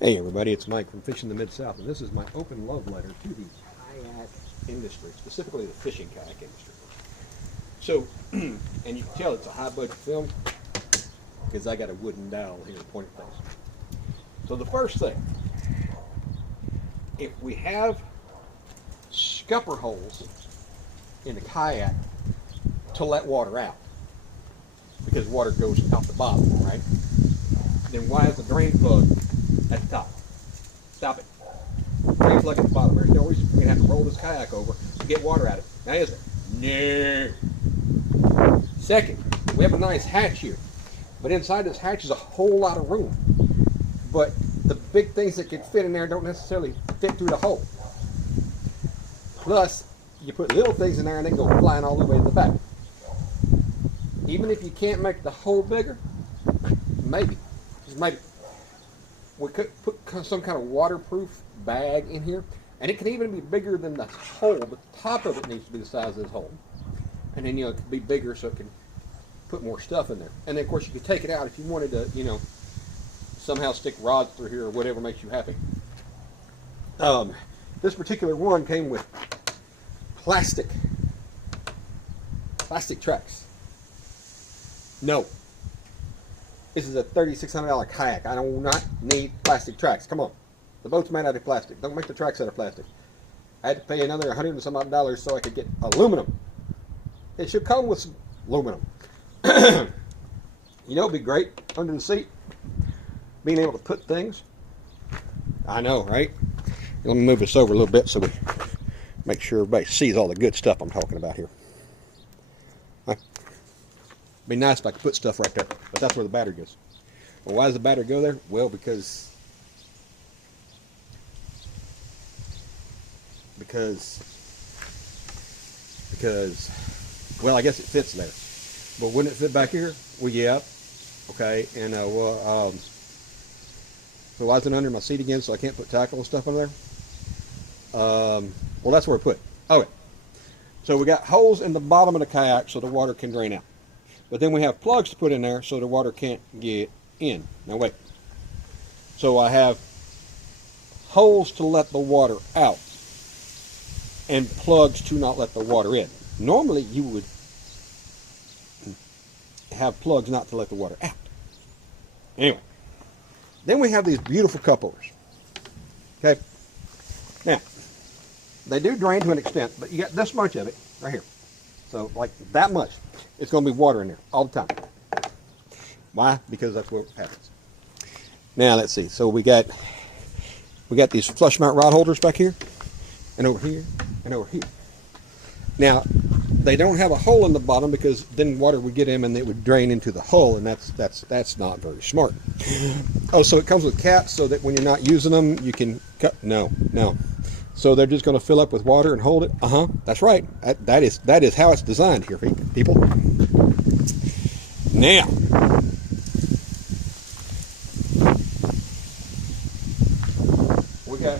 Hey everybody, it's Mike from Fishing the Mid-South, and this is my open love letter to the kayak industry, specifically the fishing kayak industry. So, and you can tell it's a high budget film because I got a wooden dowel here pointing things. So the first thing, if we have scupper holes in the kayak to let water out, because water goes out the bottom, right? Then why is the drain plug at the top? Stop it. Drain plug at the bottom. There's no reason we're going to have to roll this kayak over to get water out of it. Now is there? No. Second, we have a nice hatch here. But inside this hatch is a whole lot of room. But the big things that can fit in there don't necessarily fit through the hole. Plus, you put little things in there and they go flying all the way to the back. Even if you can't make the hole bigger, maybe, just maybe, we could put some kind of waterproof bag in here, and it can even be bigger than the hole. The top of it needs to be the size of this hole, and then it could be bigger so it can put more stuff in there. And then of course you could take it out if you wanted to, somehow stick rods through here or whatever makes you happy. This particular one came with plastic tracks. No. This is a $3,600 kayak. I do not need plastic tracks. Come on. The boat's made out of plastic. Don't make the tracks out of plastic. I had to pay another $100 and some odd dollars so I could get aluminum. It should come with some aluminum. It'd be great under the seat. Being able to put things. I know, right? Let me move this over a little bit so we make sure everybody sees all the good stuff I'm talking about here. Be nice if I could put stuff right there, but that's where the battery goes. Well, why does the battery go there? Well, because well, I guess it fits there. But wouldn't it fit back here? Well, yeah. Okay, and so why is it under my seat again? So I can't put tackle and stuff under there. Well, that's where I put it. Okay. So we got holes in the bottom of the kayak so the water can drain out. But then we have plugs to put in there so the water can't get in. Now wait. So I have holes to let the water out and plugs to not let the water in. Normally you would have plugs not to let the water out. Anyway. Then we have these beautiful cup holders. Okay. Now, they do drain to an extent, but you got this much of it right here. So like that much. It's going to be water in there all the time. Why? Because that's what happens. Now let's see. So we got these flush mount rod holders back here, and over here, and over here. Now they don't have a hole in the bottom because then water would get in and it would drain into the hull, and that's not very smart. Oh, so it comes with caps so that when you're not using them, you can cut. No. So they're just going to fill up with water and hold it. That's right. That is how it's designed here, people. Now, we got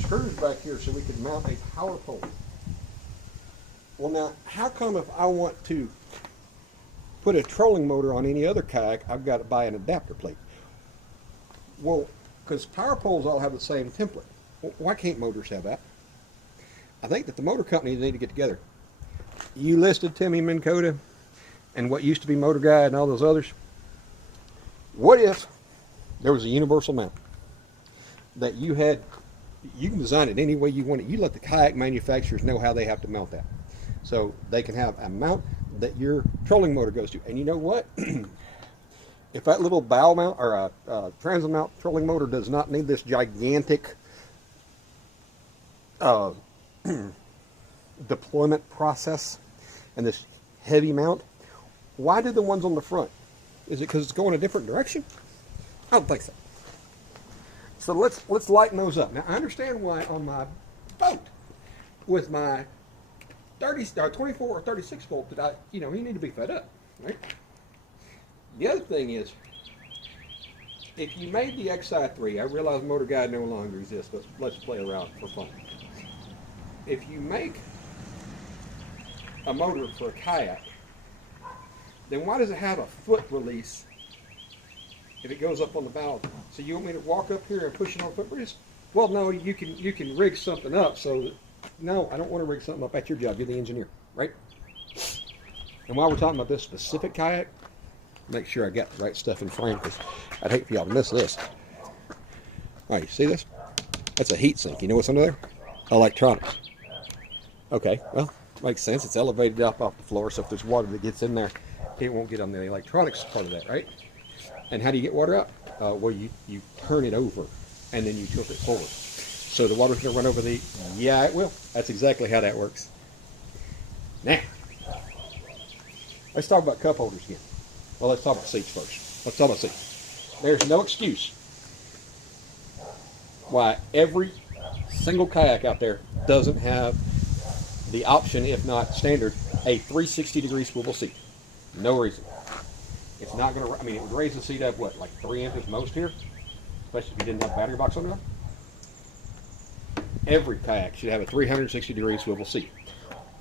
screws back here so we can mount a power pole. Well, now, how come if I want to put a trolling motor on any other kayak, I've got to buy an adapter plate? Well, because power poles all have the same template. Why can't motors have that? I think that the motor companies need to get together. You listed Timmy Minn Kota and what used to be Motor Guide and all those others. What if there was a universal mount that you can design it any way you want it. You let the kayak manufacturers know how they have to mount that. So they can have a mount that your trolling motor goes to. And you know what? If that little bow mount or a transom mount trolling motor does not need this gigantic deployment process and this heavy mount, why do the ones on the front? Is it because it's going a different direction? I don't think so. So let's lighten those up. Now I understand why on my boat with my 24 or 36 volt that you need to be fed up, right? The other thing is, if you made the XI3, I realize Motor Guide no longer exists, but let's play around for fun. If you make a motor for a kayak, then why does it have a foot release if it goes up on the bow. So you want me to walk up here and push it on the footbridge? Well, no, you can rig something up so that, no, I don't want to rig something up. That's your job. You're the engineer, right? And while we're talking about this specific kayak, make sure I got the right stuff in frame because I'd hate for y'all to miss this. All right, you see this? That's a heat sink. You know what's under there? Electronics. Okay, well, makes sense. It's elevated up off the floor, so if there's water that gets in there, it won't get on the electronics part of that, right? And how do you get water out? Well, you turn it over, and then you tilt it forward. So the water's going to run over the... Yeah, it will. That's exactly how that works. Now, let's talk about cup holders again. Well, let's talk about seats first. Let's talk about seats. There's no excuse why every single kayak out there doesn't have the option, if not standard, a 360-degree swivel seat. No reason. It's not going to, I mean, it would raise the seat up, what, like 3 inches most here? Especially if you didn't have a battery box on there. Every kayak should have a 360-degree swivel seat.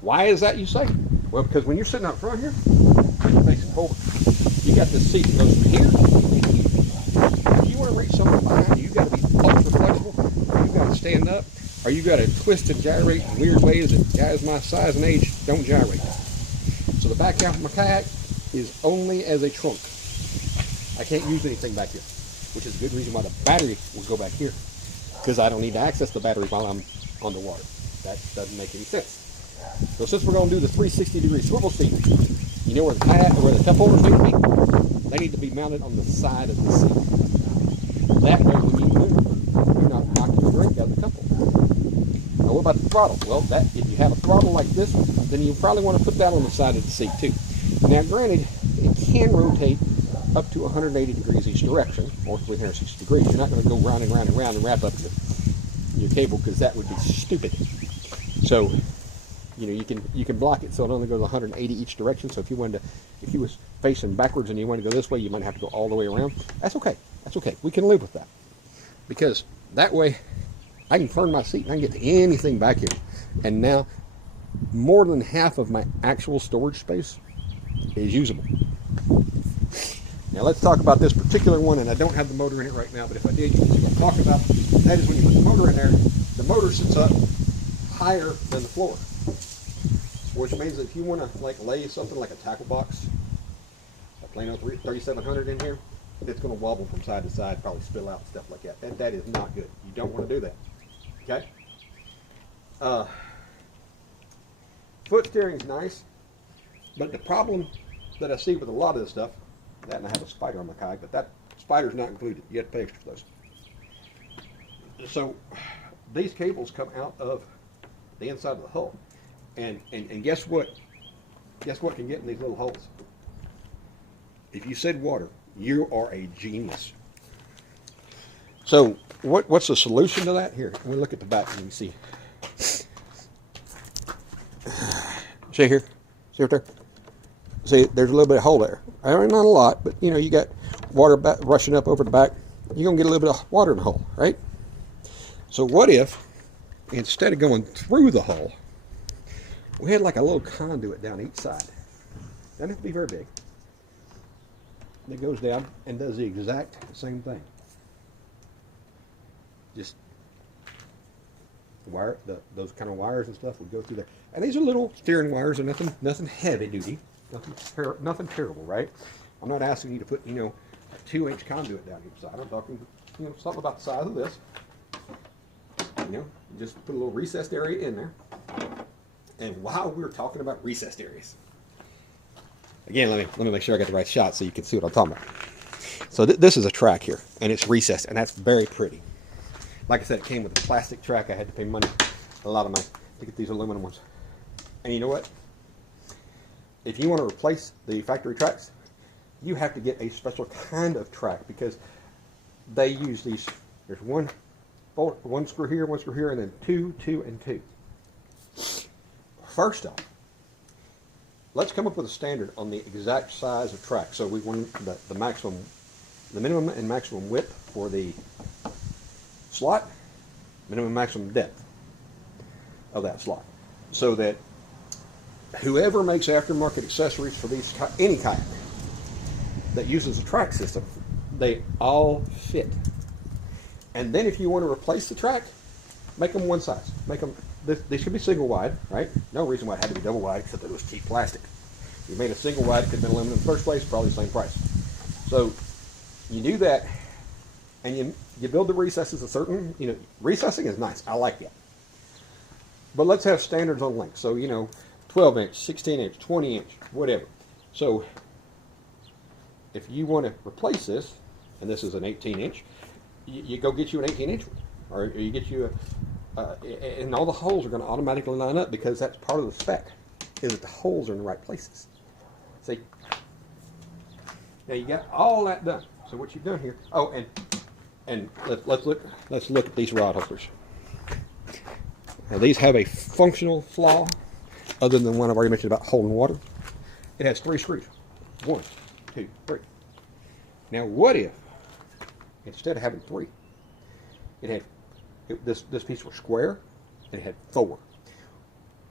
Why is that, you say? Well, because when you're sitting out front here, you're facing forward. You got this seat that goes from here to here. If you want to reach something behind you, you got to be ultra flexible, or you got to stand up, or you got to twist and gyrate in weird ways that guys my size and age don't gyrate. So the back half of my kayak is only as a trunk. I can't use anything back here, which is a good reason why the battery will go back here, because I don't need to access the battery while I'm on the water. That doesn't make any sense. So since we're going to do the 360-degree swivel seat, you know where the kayak, where the cup holders need to be? They need to be mounted on the side of the seat. That way, when you move, you're not knocking the drink out of the cup holder. Now, what about the throttle? Well, if you have a throttle like this, then you probably want to put that on the side of the seat too. Now, granted, it can rotate up to 180 degrees each direction, or 360 degrees. You're not going to go round and round and round and wrap up your cable, because that would be stupid. So, you know, you can block it so it only goes 180 each direction. So if you was facing backwards and you wanted to go this way, you might have to go all the way around. That's okay. That's okay. We can live with that, because that way I can turn my seat and I can get to anything back here. And now more than half of my actual storage space is usable. Now let's talk about this particular one, and I don't have the motor in it right now, but if I did, you can see what I'm talking about. That is when you put the motor in there, the motor sits up higher than the floor, which means that if you want to like lay something like a tackle box, a Plano 3700 in here, it's going to wobble from side to side, probably spill out, stuff like that. And that is not good. You don't want to do that. Okay? Foot steering is nice, but the problem that I see with a lot of this stuff, that and I have a spider on my kayak, but that spider's not included. You have to pay extra for those. So these cables come out of the inside of the hull. And guess what? Guess what can get in these little holes? If you said water, you are a genius. So what's the solution to that? Here, let me look at the back and you can see. See here? See right there? See, there's a little bit of hole there. Not a lot, but you know, you got water rushing up over the back. You're gonna get a little bit of water in the hole, right? So what if, instead of going through the hole, we had like a little conduit down each side? Doesn't have to be very big. That goes down and does the exact same thing. Just wire, those kind of wires and stuff would go through there. And these are little steering wires, and nothing heavy duty, nothing terrible, right? I'm not asking you to put, you know, a 2-inch conduit down each side. I'm talking, you know, something about the size of this. You know, just put a little recessed area in there. And while we're talking about recessed areas, again, let me make sure I got the right shot so you can see what I'm talking about. So this is a track here, and it's recessed, and that's very pretty. Like I said, it came with a plastic track. I had to pay money, a lot of money, to get these aluminum ones. And you know what? If you want to replace the factory tracks, you have to get a special kind of track, because they use these. There's one screw here, and then two, and two. First off, let's come up with a standard on the exact size of track. So we want the maximum, the minimum and maximum width for the slot, minimum and maximum depth of that slot, so that whoever makes aftermarket accessories for these, any kayak that uses a track system, They all fit. And then if you want to replace the track, make them one size. Make them, they should be single wide, right? No reason why it had to be double wide except that it was cheap plastic. If you made a single wide, it could have been aluminum in the first place, probably the same price. So you do that, and you build the recesses a certain, recessing is nice. I like that. But let's have standards on length. So, 12 inch, 16 inch, 20 inch, whatever. So if you want to replace this, and this is an 18 inch, you go get you an 18 inch one. Or you get you and all the holes are going to automatically line up because that's part of the spec, is that the holes are in the right places. See? Now you got all that done. So what you've done here, and let's look at these rod holders. Now these have a functional flaw other than the one I've already mentioned about holding water. It has 3 screws. 1, 2, 3. Now what if, instead of having 3, it had, this piece was square, and it had 4.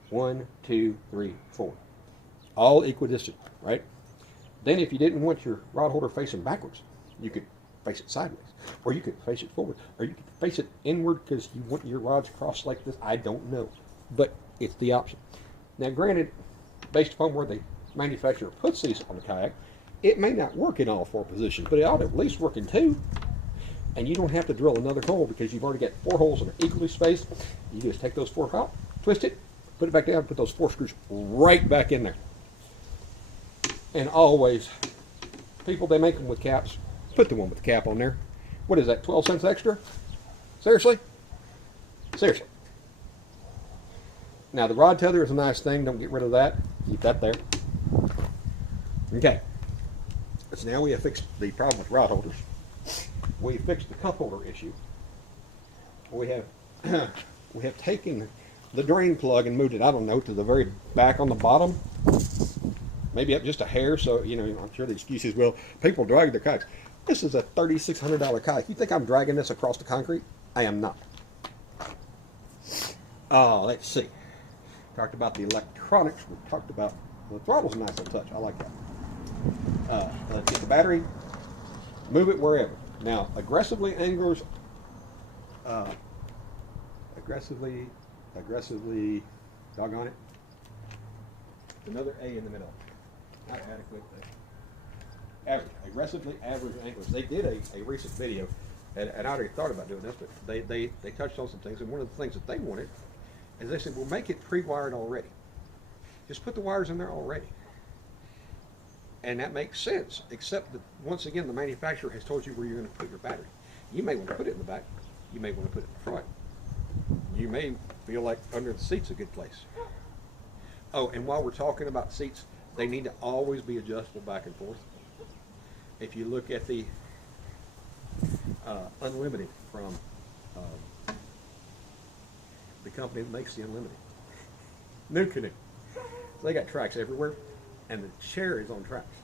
1, 2, 3, 4. All equidistant, right? Then if you didn't want your rod holder facing backwards, you could face it sideways, or you could face it forward, or you could face it inward because you want your rods crossed like this. I don't know, but it's the option. Now granted, based upon where the manufacturer puts these on the kayak, it may not work in all 4 positions, but it ought to at least work in 2. And you don't have to drill another hole because you've already got 4 holes that are equally spaced. You just take those 4 out, twist it, put it back down, put those 4 screws right back in there. And always, people, they make them with caps. Put the one with the cap on there. What is that, 12 cents extra? Seriously? Seriously. Now the rod tether is a nice thing. Don't get rid of that. Keep that there. Okay. So now we have fixed the problem with rod holders. We fixed the cup holder issue. We have taken the drain plug and moved it, I don't know, to the very back on the bottom. Maybe up just a hair, so, I'm sure the excuse is, well, people drag their kayaks. This is a $3,600 kayak. You think I'm dragging this across the concrete? I am not. Let's see. Talked about the electronics. We talked about, the throttle's a nice little touch. I like that. Let's get the battery. Move it wherever. Now, aggressively anglers, aggressively, doggone it, another A in the middle, not adequate, average, aggressively average anglers. They did a recent video, and I already thought about doing this, but they touched on some things, and one of the things that they wanted is they said, well, make it pre-wired already. Just put the wires in there already. And that makes sense, except that, once again, the manufacturer has told you where you're going to put your battery. You may want to put it in the back. You may want to put it in the front. You may feel like under the seat's a good place. Oh, and while we're talking about seats, they need to always be adjustable back and forth. If you look at the Unlimited from the company that makes the Unlimited, New Canoe. So they got tracks everywhere, and the chair is on tracks,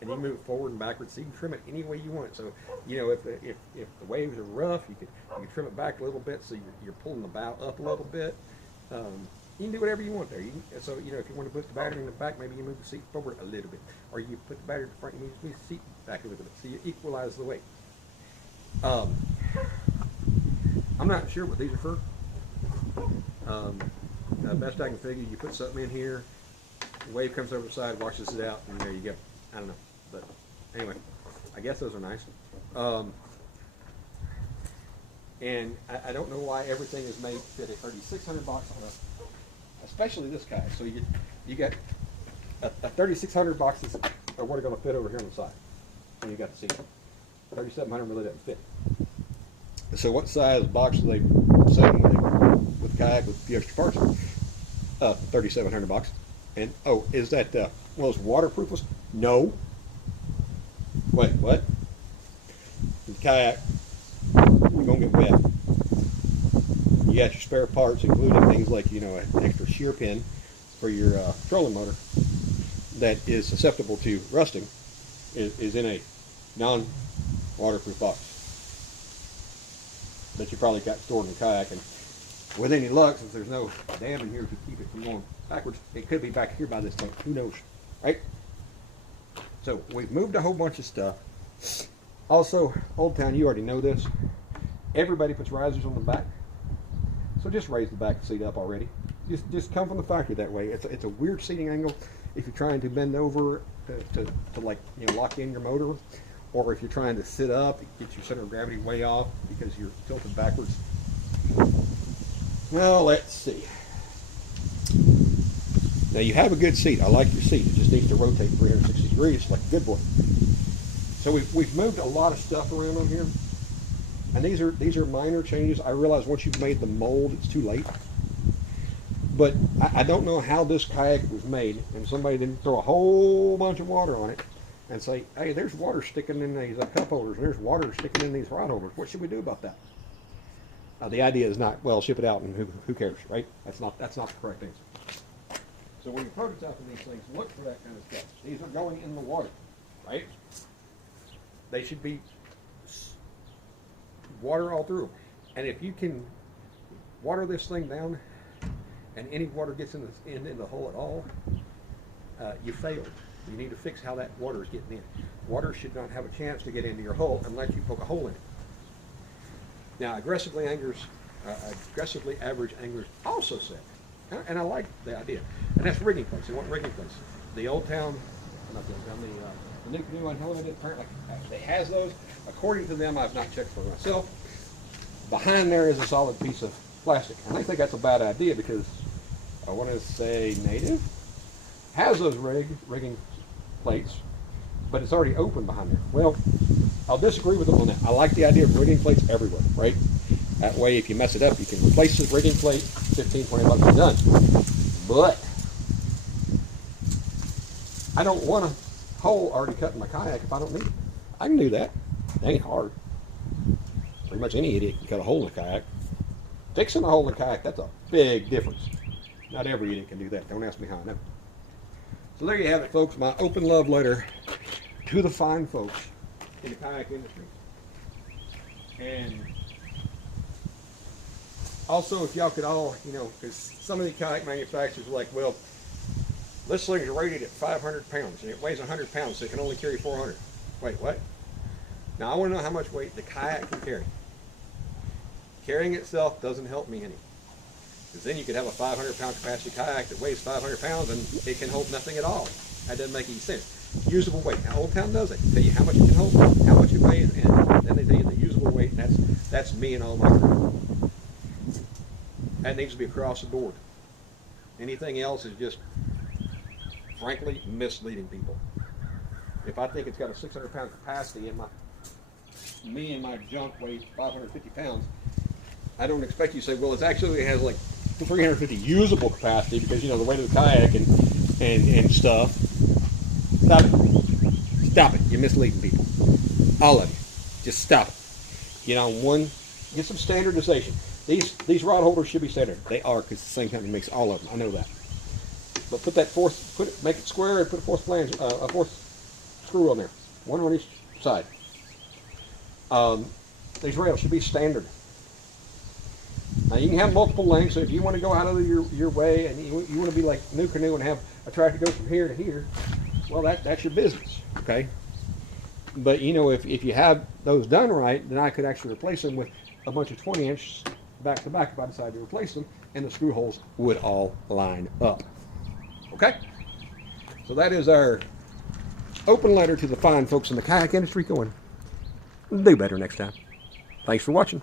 and you can move it forward and backwards, so you can trim it any way you want. So, if the waves are rough, you can trim it back a little bit, so you're pulling the bow up a little bit. You can do whatever you want there. So, if you want to put the battery in the back, maybe you move the seat forward a little bit, or you put the battery in the front, you move the seat back a little bit, so you equalize the weight. I'm not sure what these are for. Best I can figure, you put something in here, the wave comes over the side, washes it out, and there you go. I don't know, but anyway, I guess those are nice. And I don't know why everything is made to fit a $3,600 on especially this guy. So you got a $3,600 boxes are what are going to fit over here on the side, and you got the seat. $3,700 really doesn't fit. So what size box do they sell with kayak with a few extra parts? $3,700. And is that one of those waterproof ones? No. Wait, what? The kayak, you're gonna get wet. You got your spare parts, including things like an extra shear pin for your trolling motor that is susceptible to rusting, is in a non-waterproof box that you probably got stored in the kayak. And with any luck, since there's no dam in here to keep it from going backwards, it could be back here by this time. Who knows, right? So we've moved a whole bunch of stuff. Also, Old Town, you already know this. Everybody puts risers on the back. So just raise the back seat up already. Just come from the factory that way. It's a weird seating angle if you're trying to bend over to like, you know, lock in your motor, or if you're trying to sit up, get your center of gravity way off because you're tilted backwards. Now let's see. Now you have a good seat. I like your seat. It just needs to rotate 360 degrees like a good boy. So we've moved a lot of stuff around on here, and these are minor changes. I realize once you've made the mold, it's too late. But I don't know how this kayak was made, and somebody didn't throw a whole bunch of water on it and say, hey, there's water sticking in these cup holders, and there's water sticking in these rod holders. What should we do about that? The idea is not, well, ship it out and who cares, right? That's not the correct answer. So when you're prototyping these things, look for that kind of stuff. These are going in the water, right? They should be water all through them. And if you can water this thing down and any water gets in the hole at all, you failed. You need to fix how that water is getting in. Water should not have a chance to get into your hull unless you poke a hole in it. Now, aggressively average anglers also said, and I like the idea, and that's rigging plates. They want rigging plates. The Old Town, not the Old Town, the new canoe unhelmeted apparently actually has those. According to them, I've not checked for myself. Behind there is a solid piece of plastic, and I think that's a bad idea because I want to say Native has those rigging plates, but it's already open behind there. Well, I'll disagree with them on that. I like the idea of rigging plates everywhere, right? That way, if you mess it up, you can replace the rigging plate, 15, 20 bucks, and done. But I don't want a hole already cut in my kayak if I don't need it. I can do that. It ain't hard. Pretty much any idiot can cut a hole in a kayak. Fixing a hole in a kayak, that's a big difference. Not every idiot can do that. Don't ask me how I know. So there you have it, folks. My open love letter to the fine folks in the kayak industry. And also, if y'all could all, you know, because some of the kayak manufacturers are like, well, this thing's rated at 500 pounds and it weighs 100 pounds, so it can only carry 400. Wait, what? Now I want to know how much weight the kayak can carry. Carrying itself doesn't help me any. Because then you could have a 500-pound capacity kayak that weighs 500 pounds and it can hold nothing at all. That doesn't make any sense. Usable weight. Now, Old Town does it. They tell you how much it can hold, how much it weighs, and then they tell you the usable weight, and that's me and all my crew. That needs to be across the board. Anything else is just, frankly, misleading people. If I think it's got a 600-pound capacity and me and my junk weighs 550 pounds, I don't expect you to say, well, it actually has like 350 usable capacity because, you know, the weight of the kayak and stuff. Stop it. Stop it. You're misleading people. All of you. Just stop it. Get on one, get some standardization. These rod holders should be standard. They are, because the same company makes all of them. I know that. But put that make it square and put a fourth screw on there. One on each side. These rails should be standard. Now you can have multiple lengths, so if you want to go out of your way and you want to be like New Canoe and have a track that goes from here to here, well, that's your business, okay? But you know, if you have those done right, then I could actually replace them with a bunch of 20-inch back to back if I decide to replace them, and the screw holes would all line up. Okay? So that is our open letter to the fine folks in the kayak industry going, do better next time. Thanks for watching.